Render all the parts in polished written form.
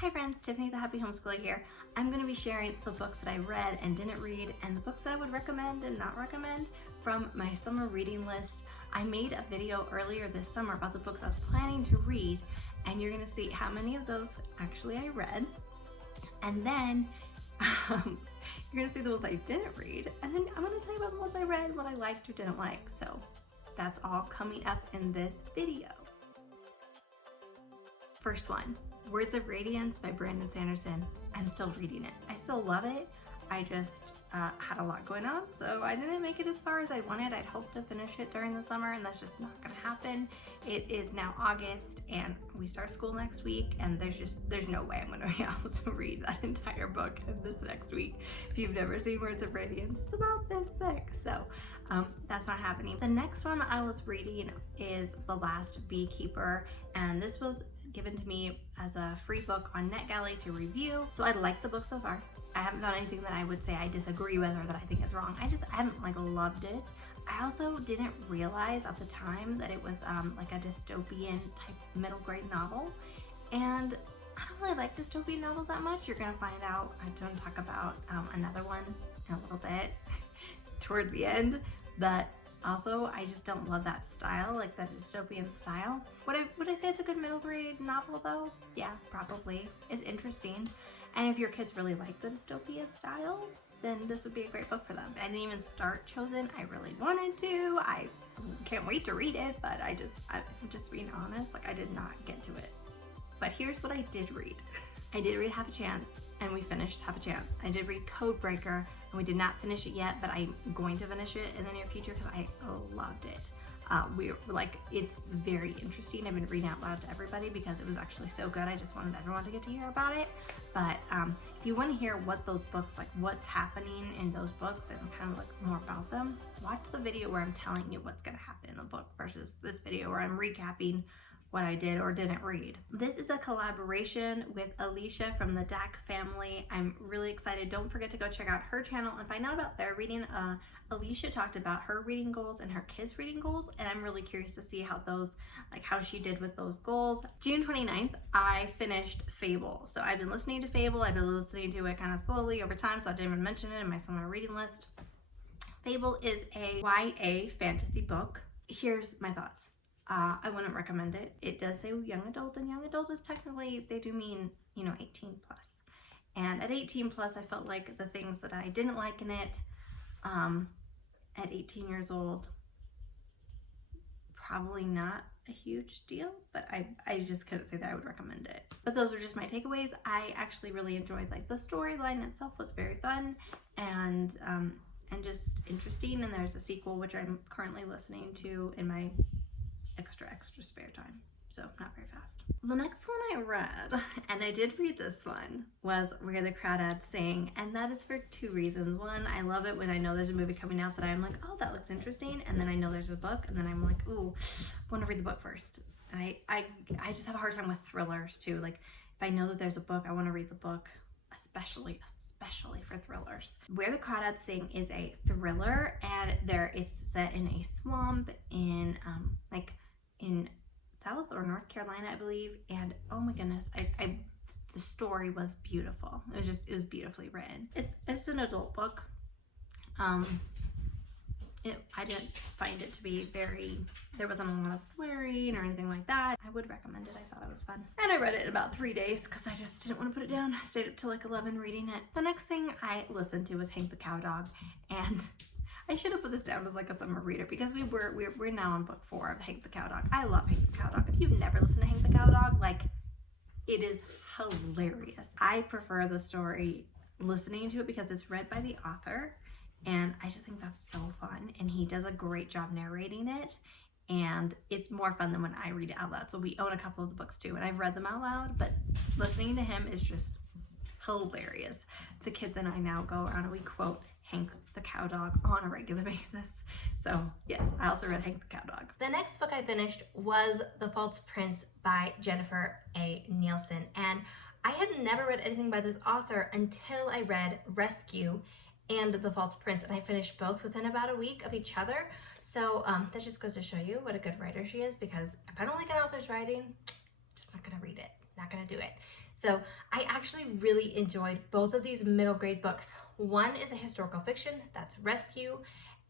Hi friends, Tiffany the Happy Homeschooler here. I'm going to be sharing the books that I read and didn't read and the books that I would recommend and not recommend from my summer reading list. I made a video earlier this summer about the books I was planning to read, and you're going to see how many of those actually I read. And then you're going to see the ones I didn't read, and then I'm going to tell you about the ones I read, what I liked or didn't like. So that's all coming up in this video. First one, Words of Radiance by Brandon Sanderson. I'm still reading it. I still love it. I just had a lot going on, so I didn't make it as far as I wanted. I'd hoped to finish it during the summer, and that's just not gonna happen. It is now August, and we start school next week, and there's no way I'm gonna be able to read that entire book this next week. If you've never seen Words of Radiance, it's about this thick, so that's not happening. The next one I was reading is The Last Beekeeper, and this was given to me as a free book on NetGalley to review. So I like the book so far. I haven't done anything that I would say I disagree with or that I think is wrong. I haven't loved it. I also didn't realize at the time that it was like a dystopian type middle grade novel. And I don't really like dystopian novels that much. You're gonna find out. I'm gonna talk about another one in a little bit toward the end, but also, I just don't love that style, like that dystopian style. Would I say it's a good middle grade novel though? Yeah, probably. It's interesting. And if your kids really like the dystopia style, then this would be a great book for them. I didn't even start Chosen. I really wanted to. I can't wait to read it, but I'm just being honest, like I did not get to it. But here's what I did read. I did read Have a Chance, and we finished Have a Chance. I did read Codebreaker, and we did not finish it yet, but I'm going to finish it in the near future because I loved it. It's very interesting. I've been reading out loud to everybody because it was actually so good. I just wanted everyone to get to hear about it. But if you want to hear what those books, like what's happening in those books and kind of like more about them, watch the video where I'm telling you what's going to happen in the book versus this video where I'm recapping what I did or didn't read. This is a collaboration with Alicia from the Dack family. I'm really excited. Don't forget to go check out her channel and find out about their reading. Alicia talked about her reading goals and her kids' reading goals, and I'm really curious to see how those, like how she did with those goals. June 29th, I finished Fable. So I've been listening to Fable. I've been listening to it kind of slowly over time, so I didn't even mention it in my summer reading list. Fable is a YA fantasy book. Here's my thoughts. I wouldn't recommend it. It does say young adult, and young adult is technically, they do mean, 18 plus. And at 18 plus, I felt like the things that I didn't like in it, at 18 years old, probably not a huge deal, but I just couldn't say that I would recommend it. But those were just my takeaways. I actually really enjoyed, like, the storyline itself was very fun and just interesting, and there's a sequel which I'm currently listening to in my extra spare time, so not very fast. The next one I read, and I did read this one, was Where the Crawdads Sing, and that is for two reasons. One, I love it when I know there's a movie coming out that I'm like, oh, that looks interesting, and then I know there's a book, and then I'm like, ooh, I want to read the book first. And I just have a hard time with thrillers too. Like, if I know that there's a book, I want to read the book, especially for thrillers. Where the Crawdads Sing is a thriller, and it's set in a swamp in in South or North Carolina, I believe. And oh my goodness, the story was beautiful. It was beautifully written. It's an adult book. I didn't find it to be there wasn't a lot of swearing or anything like that. I would recommend it. I thought it was fun. And I read it in about 3 days because I just didn't want to put it down. I stayed up till like 11 reading it. The next thing I listened to was Hank the Cowdog, and I should have put this down as like a summer reader because we're now on book 4 of Hank the Cowdog. I love Hank the Cowdog. If you've never listened to Hank the Cowdog, like, it is hilarious. I prefer the story listening to it because it's read by the author, and I just think that's so fun, and he does a great job narrating it, and it's more fun than when I read it out loud. So we own a couple of the books too, and I've read them out loud, but listening to him is just hilarious. The kids and I now go around and we quote Hank the Cowdog on a regular basis. So yes, I also read Hank the Cowdog. The next book I finished was The False Prince by Jennifer A. Nielsen, and I had never read anything by this author until I read Rescue and The False Prince, and I finished both within about a week of each other. So that just goes to show you what a good writer she is, because if I don't like an author's writing, I'm just not gonna read it. not gonna do it. So I actually really enjoyed both of these middle grade books. One is a historical fiction, that's Rescue,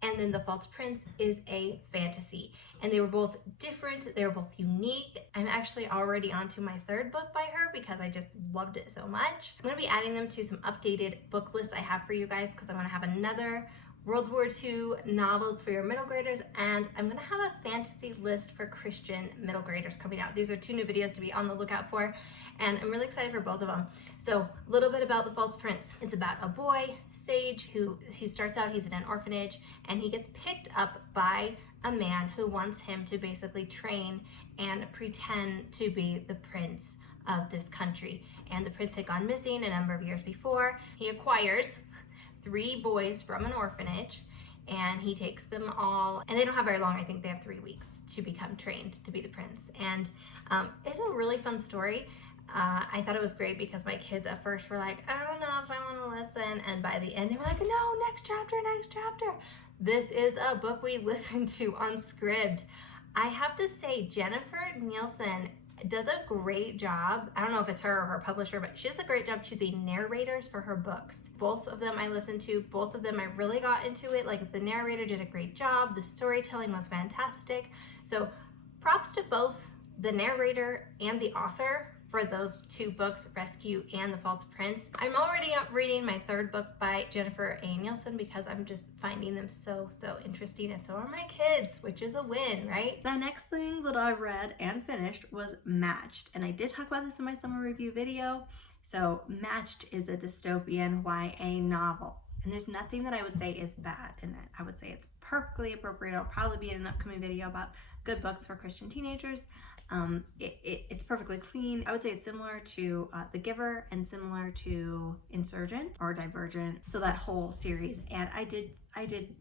and then The False Prince is a fantasy. And they were both different, they were both unique. I'm actually already onto my third book by her because I just loved it so much. I'm gonna be adding them to some updated book lists I have for you guys because I wanna have another World War II novels for your middle graders, and I'm gonna have a fantasy list for Christian middle graders coming out. These are 2 new videos to be on the lookout for, and I'm really excited for both of them. So a little bit about The False Prince. It's about a boy, Sage, who he starts out, he's in an orphanage, and he gets picked up by a man who wants him to basically train and pretend to be the prince of this country. And the prince had gone missing a number of years before. He acquires 3 boys from an orphanage, and he takes them all, and they don't have very long. I think they have 3 weeks to become trained to be the prince. And it's a really fun story. I thought it was great because my kids at first were like, I don't know if I want to listen, and by the end they were like, no, next chapter, next chapter. This is a book we listened to on Scribd. I have to say, Jennifer Nielsen does a great job. I don't know if it's her or her publisher, but she does a great job choosing narrators for her books. Both of them I listened to, both of them I really got into it. Like, the narrator did a great job, the storytelling was fantastic. So props to both the narrator and the author for those 2 books, Rescue and The False Prince. I'm already reading my 3rd book by Jennifer A. Nielsen because I'm just finding them so interesting, and so are my kids, which is a win, right? The next thing that I read and finished was Matched, and I did talk about this in my summer review video. So Matched is a dystopian YA novel, and there's nothing that I would say is bad in it. I would say it's perfectly appropriate. I'll probably be in an upcoming video about good books for Christian teenagers. It's perfectly clean. I would say it's similar to The Giver and similar to Insurgent or Divergent, so that whole series. And I did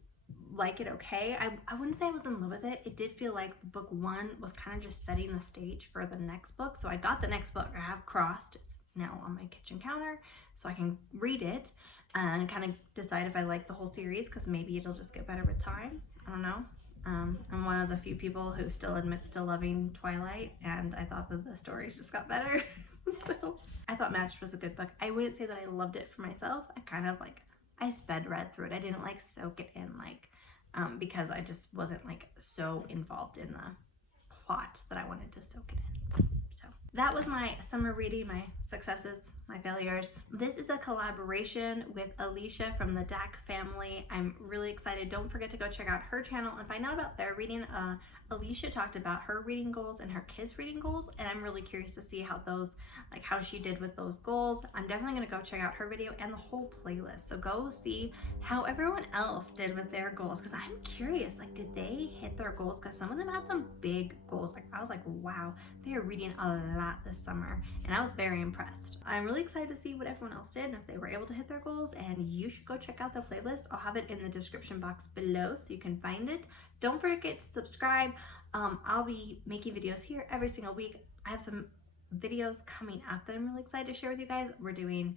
like it okay. I wouldn't say I was in love with it. It did feel like the book 1 was kind of just setting the stage for the next book. So I got the next book. I have Crossed. It's now on my kitchen counter, so I can read it and kind of decide if I like the whole series, because maybe it'll just get better with time. I don't know. I'm one of the few people who still admits to loving Twilight, and I thought that the stories just got better. So I thought Matched was a good book. I wouldn't say that I loved it for myself. I kind of like, I sped read through it. I didn't like soak it in, like, because I just wasn't like so involved in the plot that I wanted to soak it in. So that was my summer reading, my successes, my failures. This is a collaboration with Alicia from the Dack family. I'm really excited. Don't forget to go check out her channel and find out about their reading. Alicia talked about her reading goals and her kids' reading goals, and I'm really curious to see how those, like how she did with those goals. I'm definitely gonna go check out her video and the whole playlist. So go see how everyone else did with their goals, because I'm curious, like, did they hit their goals? Because some of them had some big goals. Like, I was like, wow, they are reading a lot this summer, and I was very impressed. I'm really excited to see what everyone else did and if they were able to hit their goals, and you should go check out the playlist. I'll have it in the description box below so you can find it. Don't forget to subscribe. I'll be making videos here every single week. I have some videos coming up that I'm really excited to share with you guys. We're doing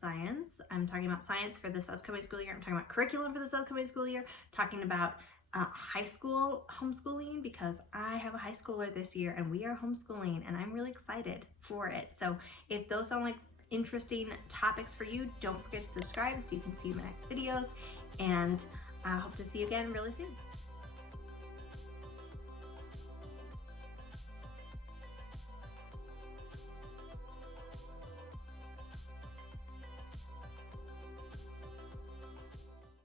science. I'm talking about science for this upcoming school year. I'm talking about curriculum for this upcoming school year, talking about high school homeschooling, because I have a high schooler this year and we are homeschooling, and I'm really excited for it. So if those sound like interesting topics for you, don't forget to subscribe so you can see my next videos, and I hope to see you again really soon.